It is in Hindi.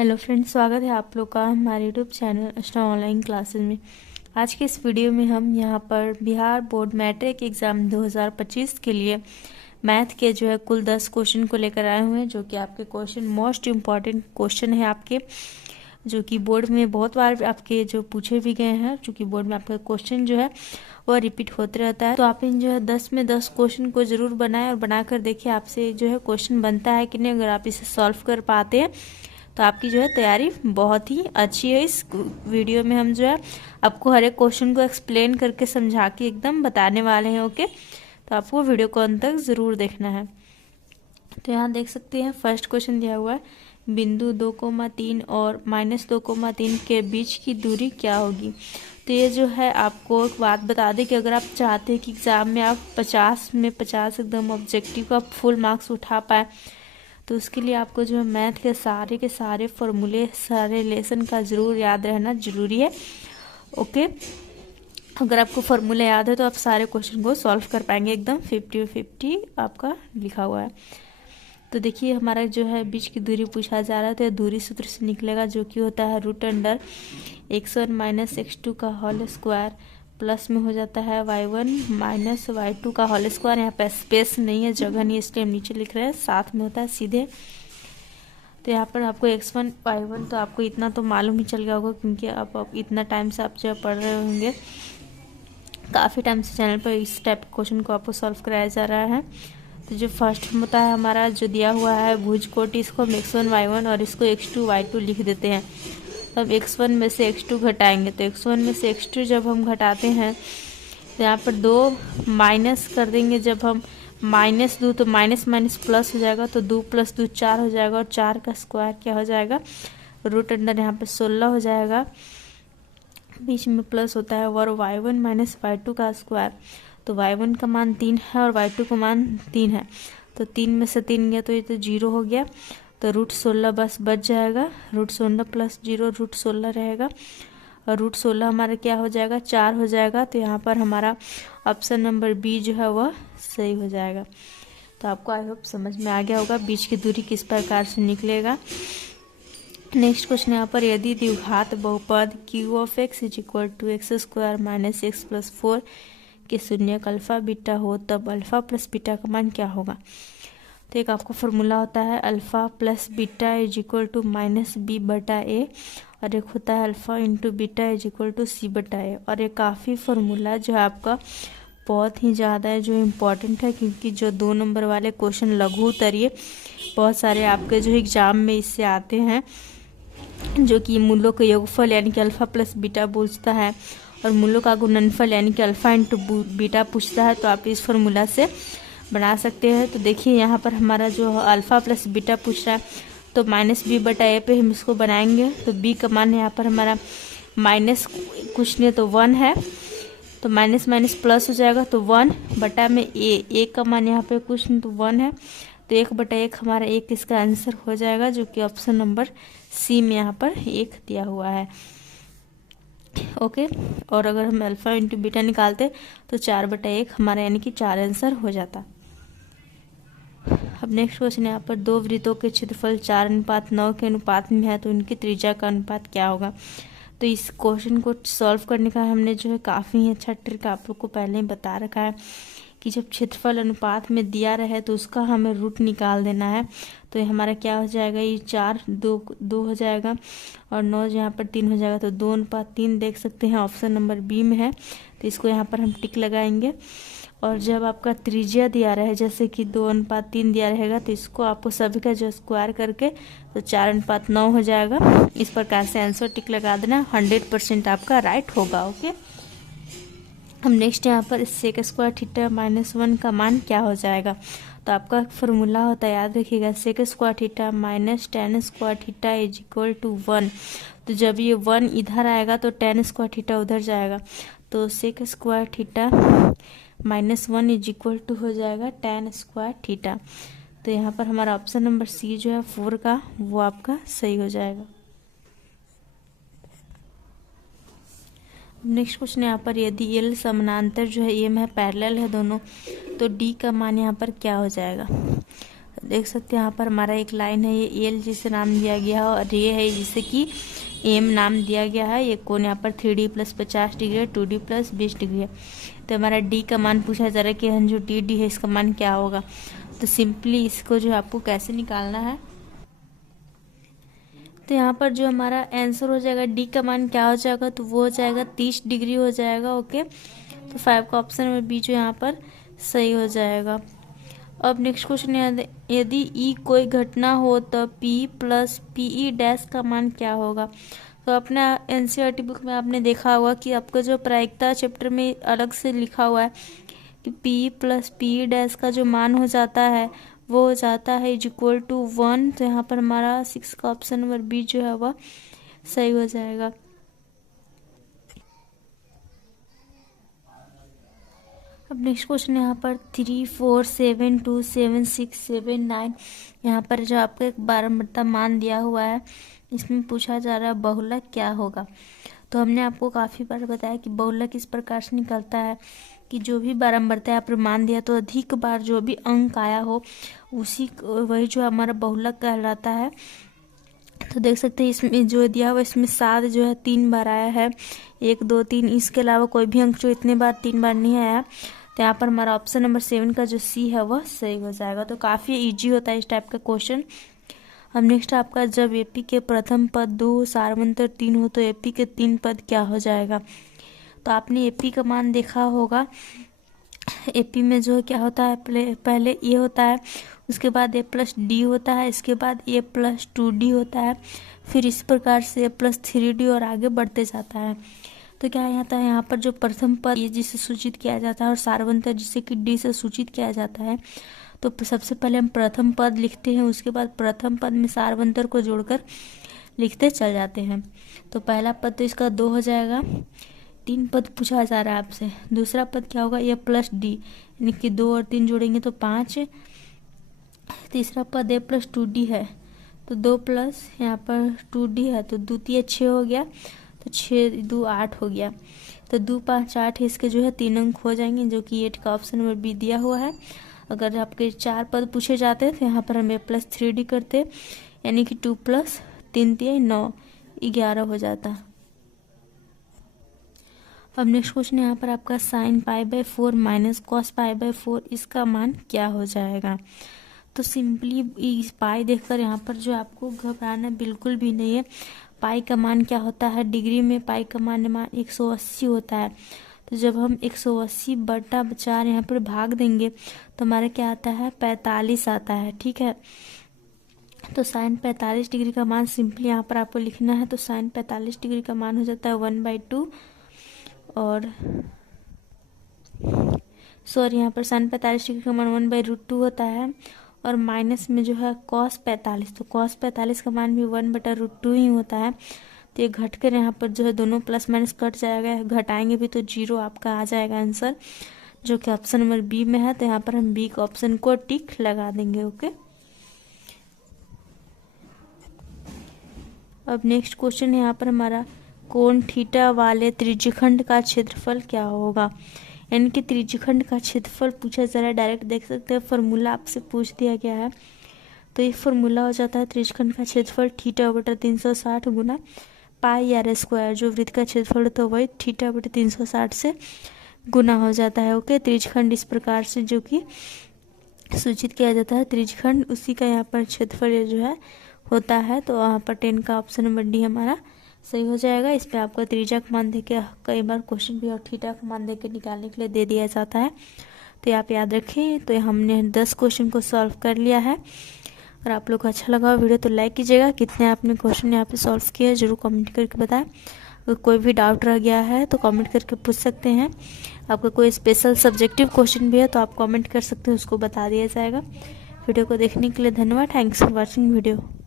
हेलो फ्रेंड्स, स्वागत है आप लोग का हमारे YouTube channel Astra online classes में। आज के इस वीडियो में हम यहाँ पर बिहार बोर्ड मैट्रिक एग्ज़ाम 2025 के लिए मैथ के जो है कुल 10 क्वेश्चन को लेकर आए हुए हैं, जो कि आपके क्वेश्चन मोस्ट इम्पॉर्टेंट क्वेश्चन है आपके, जो कि बोर्ड में बहुत बार आपके जो पूछे भी गए हैं। चूँकि बोर्ड में आपका क्वेश्चन जो है वह रिपीट होते रहता है, तो आप इन जो है 10 में 10 क्वेश्चन को ज़रूर बनाएं और बनाकर देखिए आपसे जो है क्वेश्चन बनता है कि नहीं। अगर आप इसे सॉल्व कर पाते हैं तो आपकी जो है तैयारी बहुत ही अच्छी है। इस वीडियो में हम जो है आपको हर एक क्वेश्चन को एक्सप्लेन करके समझा के एकदम बताने वाले हैं। ओके, तो आपको वीडियो को अंत तक ज़रूर देखना है। तो यहाँ देख सकते हैं फर्स्ट क्वेश्चन दिया हुआ है, बिंदु 2,3 और -2,3 के बीच की दूरी क्या होगी। तो ये जो है आपको एक बात बता दें कि अगर आप चाहते हैं कि एग्ज़ाम में आप 50 में 50 एकदम ऑब्जेक्टिव का फुल मार्क्स उठा पाए, तो उसके लिए आपको जो है मैथ के सारे फॉर्मूले, सारे लेसन का ज़रूर याद रहना ज़रूरी है। ओके, अगर आपको फॉर्मूला याद है तो आप सारे क्वेश्चन को सॉल्व कर पाएंगे एकदम 50-50 आपका लिखा हुआ है। तो देखिए हमारा जो है बीच की दूरी पूछा जा रहा है, तो दूरी सूत्र से निकलेगा, जो कि होता है √x1 - x2 का होल स्क्वायर प्लस में हो जाता है y1 - y2 का होल स्क्वायर। यहाँ पे स्पेस नहीं है, जगह नहीं है, इसलिए हम नीचे लिख रहे हैं, साथ में होता है सीधे। तो यहाँ पर आपको x1 y1 तो आपको इतना तो मालूम ही चल गया होगा, क्योंकि आप इतना टाइम से आप जो पढ़ रहे होंगे, काफ़ी टाइम से चैनल पर इस टाइप के क्वेश्चन को आपको सॉल्व कराया जा रहा है। तो जो फर्स्ट होता है हमारा जो दिया हुआ है भुज कोटि, इसको हम x1 y1 और इसको x2 y2 लिख देते हैं। तो अब x1 में से x2 घटाएंगे, तो x1 में से x2 जब हम घटाते हैं तो यहाँ पर 2 माइनस कर देंगे। जब हम -2 तो माइनस माइनस प्लस हो जाएगा, तो 2 + 2 4 हो जाएगा, और 4 का स्क्वायर क्या हो जाएगा, √ यहाँ पर 16 हो जाएगा। बीच में प्लस होता है और y1 - y2 का स्क्वायर, तो y1 का मान 3 है और y2 का मान 3 है, तो 3 में से 3 गया तो ये तो 0 हो गया, तो √16 बस बच जाएगा। √16 + 0 √16 रहेगा, और √16 हमारा क्या हो जाएगा, 4 हो जाएगा। तो यहाँ पर हमारा ऑप्शन नंबर बी जो है वह सही हो जाएगा। तो आपको आई होप समझ में आ गया होगा बीच की दूरी किस प्रकार से निकलेगा। नेक्स्ट क्वेश्चन यहाँ पर, यदि द्विघात बहुपद q(x) = x² - x + 4 के शून्यक अल्फा बीटा हो, तब अल्फा प्लस बीटा का मान क्या होगा। तो एक आपको फॉर्मूला होता है अल्फा प्लस बीटा = -b/a, और एक होता है अल्फा × बीटा = c/a। और ये काफ़ी फार्मूला जो है आपका बहुत ही ज़्यादा है, जो इम्पोर्टेंट है, क्योंकि जो 2 नंबर वाले क्वेश्चन लघु उत्तरीय बहुत सारे आपके जो एग्ज़ाम में इससे आते हैं, जो कि मूलों का योगफल यानी कि अल्फा प्लस बीटा पूछता है, और मूलों का गुणनफल यानी कि अल्फा × बीटा पूछता है। तो आप इस फार्मूला से बना सकते हैं। तो देखिए यहाँ पर हमारा जो अल्फा प्लस बीटा पूछ रहा है, तो -b/a पे हम इसको बनाएंगे। तो b का मान यहाँ पर हमारा माइनस कुछ नहीं तो 1 है, तो माइनस माइनस प्लस हो जाएगा, तो 1/a में a का मान यहाँ पे कुछ नहीं तो 1 है, तो 1/1 हमारा 1 इसका आंसर हो जाएगा, जो कि ऑप्शन नंबर सी में यहाँ पर 1 दिया हुआ है। ओके, और अगर हम अल्फा × बीटा निकालते तो 4/1 हमारा यानी कि 4 आंसर हो जाता। अब नेक्स्ट क्वेश्चन यहाँ पर, 2 वृत्तों के क्षेत्रफल 4:9 के अनुपात में है, तो उनकी त्रिज्या का अनुपात क्या होगा। तो इस क्वेश्चन को सॉल्व करने का हमने जो है काफ़ी अच्छा ट्रिक आप लोग को पहले ही बता रखा है कि जब क्षेत्रफल अनुपात में दिया रहे तो उसका हमें रूट निकाल देना है। तो ये हमारा क्या हो जाएगा, ये 4 2 हो जाएगा, और 9 यहाँ पर 3 हो जाएगा, तो 2:3 देख सकते हैं ऑप्शन नंबर बी में है। तो इसको यहाँ पर हम टिक लगाएंगे। और जब आपका त्रिज्या दिया रहे, जैसे कि 2:3 दिया रहेगा, तो इसको आपको सभी का जो स्क्वायर करके तो 4:9 हो जाएगा। इस प्रकार से आंसर टिक लगा देना, 100% आपका राइट होगा। ओके, हम नेक्स्ट यहाँ पर sec² - 1 का मान क्या हो जाएगा। तो आपका फॉर्मूला होता है, याद रखिएगा, sec² - tan² = 1। तो जब ये 1 इधर आएगा तो tan² उधर जाएगा, तो sec² - 1 = हो जाएगा tan²। तो यहाँ पर हमारा ऑप्शन नंबर सी जो है 4 का, वो आपका सही हो जाएगा। नेक्स्ट क्वेश्चन यहाँ पर, यदि एल समानांतर जो है एम है, पैरेलल है दोनों, तो डी का मान यहाँ पर क्या हो जाएगा। देख सकते हैं यहाँ पर हमारा एक लाइन है, ये एल जिसे नाम दिया गया है, और ये है जिसे कि एम नाम दिया गया है। ये कोण यहाँ पर 3D + 50 डिग्री है, 2D + 20 डिग्री है। तो हमारा डी का मान पूछा जा रहा है कि जो डी है इसका मान क्या होगा। तो सिंपली इसको जो आपको कैसे निकालना है, तो यहाँ पर जो हमारा आंसर हो जाएगा डी का मान क्या हो जाएगा, तो वो हो जाएगा 30 डिग्री हो जाएगा। ओके, तो 5 का ऑप्शन नंबर बी जो यहाँ पर सही हो जाएगा। अब नेक्स्ट क्वेश्चन है, यदि ई कोई घटना हो तो पी + PE डैश का मान क्या होगा। तो अपना NCERT बुक में आपने देखा होगा कि आपका जो प्रायिकता चैप्टर में अलग से लिखा हुआ है कि P + PE डैश का जो मान हो जाता है वो हो जाता है = 1। तो यहाँ पर हमारा 6 का ऑप्शन नंबर बी जो है वह सही हो जाएगा। अब नेक्स्ट क्वेश्चन यहाँ पर 3, 4, 7, 2, 7, 6, 7, 9 यहाँ पर जो आपको एक बारंबारता मान दिया हुआ है, इसमें पूछा जा रहा है बहुलक क्या होगा। तो हमने आपको काफ़ी बार बताया कि बहुलक इस प्रकार से निकलता है कि जो भी बारंबारता आप मान दिया तो अधिक बार जो भी अंक आया हो वही जो हमारा बहुलक कहलाता है। तो देख सकते हैं इसमें जो दिया हुआ इसमें 7 जो है 3 बार आया है, 1, 2, 3, इसके अलावा कोई भी अंक जो इतने बार 3 बार नहीं आया। तो यहाँ पर हमारा ऑप्शन नंबर 7 का जो सी है वह सही हो जाएगा। तो काफ़ी इजी होता है इस टाइप का क्वेश्चन। अब नेक्स्ट आपका, जब एपी के प्रथम पद 2 सार्वंतर 3 हो तो एपी के 3 पद क्या हो जाएगा। तो आपने एपी का मान देखा होगा, एपी में जो क्या होता है, पहले ए होता है, उसके बाद A + D होता है, इसके बाद A + 2D होता है, फिर इस प्रकार से A + 3D और आगे बढ़ते जाता है। तो क्या आता है यहाँ पर जो प्रथम पद ए जिसे सूचित किया जाता है और सार्वंतर जिसे कि डी से सूचित किया जाता है। तो सबसे पहले हम प्रथम पद लिखते हैं, उसके बाद प्रथम पद में सार्वंतर को जोड़कर लिखते चल जाते हैं। तो पहला पद तो इसका 2 हो जाएगा, 3 पद पूछा जा रहा है आपसे। दूसरा पद क्या होगा, A + D, यानी कि 2 और 3 जोड़ेंगे तो 5। तीसरा पद A + 2D है, तो 2 प्लस यहाँ पर 2D है, तो द्वितीय 6 हो गया, तो 6 2 8 हो गया। तो 2 5 8 इसके जो है 3 अंक हो जाएंगे, जो कि 8 का ऑप्शन नंबर बी दिया हुआ है। अगर आपके 4 पद पूछे जाते हैं तो यहाँ पर हम A + 3D करते, यानी कि 2 + 3 3 9 11 हो जाता। अब नेक्स्ट क्वेश्चन यहाँ पर आपका sin π/4 - cos π/4 इसका मान क्या हो जाएगा। तो सिंपली इस पाई देखकर यहाँ पर जो आपको घबराना बिल्कुल भी नहीं है। पाई का मान क्या होता है, डिग्री में पाई का मान 180 होता है। तो जब हम 180/4 यहाँ पर भाग देंगे तो हमारा क्या आता है, 45 आता है। ठीक है, तो sin 45 डिग्री का मान सिंपली यहाँ पर आपको लिखना है। तो sin 45 डिग्री का मान हो जाता है 1/2, और सॉरी यहाँ पर sin 45 डिग्री का मान 1/√2 होता है, और माइनस में जो है cos 45, तो cos 45 का मान भी 1/√2 ही होता है। तो ये घट कर यहाँ पर जो है दोनों प्लस माइनस कट जाएगा, घटाएंगे भी तो 0 आपका आ जाएगा आंसर, जो कि ऑप्शन नंबर बी में है। तो यहाँ पर हम बी के ऑप्शन को टिक लगा देंगे। ओके, अब नेक्स्ट क्वेश्चन यहाँ पर हमारा, कोण थीटा वाले त्रिज्यखंड का क्षेत्रफल क्या होगा। यानी कि त्रिज्यखंड का क्षेत्रफल पूछा जा रहा है, डायरेक्ट देख सकते हैं फॉर्मूला आपसे पूछ दिया गया है। तो ये फॉर्मूला हो जाता है त्रिज्यखंड का क्षेत्रफल θ/360 गुना πr², जो वृत्त का क्षेत्रफल तो वही θ/360 से गुना हो जाता है। ओके, त्रिज्यखंड इस प्रकार से जो कि सूचित किया जाता है त्रिज्यखंड, उसी का यहाँ पर क्षेत्रफल जो है होता है। तो यहाँ पर 10 का ऑप्शन नंबर डी हमारा सही हो जाएगा। इस पर आपको त्रिज्या का मान देके कई बार क्वेश्चन भी और थीटा का मान देके निकालने के लिए दे दिया जाता है, तो आप याद रखें। तो हमने 10 क्वेश्चन को सॉल्व कर लिया है। अगर आप लोग को अच्छा लगा वीडियो तो लाइक कीजिएगा। कितने आपने क्वेश्चन यहाँ पे सॉल्व किए जरूर कमेंट करके बताएं। अगर कोई भी डाउट रह गया है तो कमेंट करके पूछ सकते हैं। आपका कोई स्पेशल सब्जेक्टिव क्वेश्चन भी है तो आप कमेंट कर सकते हैं, उसको बता दिया जाएगा। वीडियो को देखने के लिए धन्यवाद। Thanks for watching video.